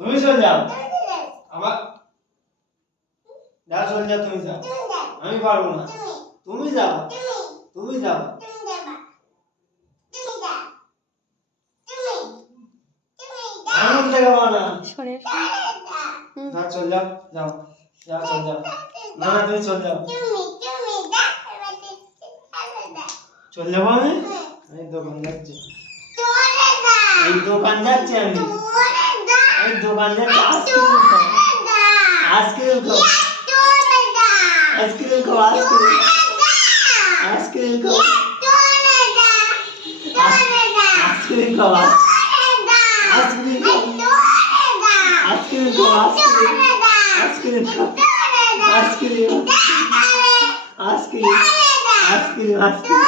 তুমি চলে যাও আবার যাও চলে যাও তুমি যাও আমি পারবো না তুমি যাও তুমি যাও আমি দেখাবো না সরে না চলে যাও যাও যাও চলে যাও না না তুমি চলে যাও চলে যাবো আমি এই দোকান যাচ্ছি এই দোকান যাচ্ছি আমি এই দোকান যাচ্ছি আইসক্রিম খাও আইসক্রিম খাও আইসক্রিম খাও আইসক্রিম খাও আইসক্রিম খাও আইসক্রিম খাও আইসক্রিম খাও আইসক্রিম আইসক্রিম আইসক্রিম আইসক্রিম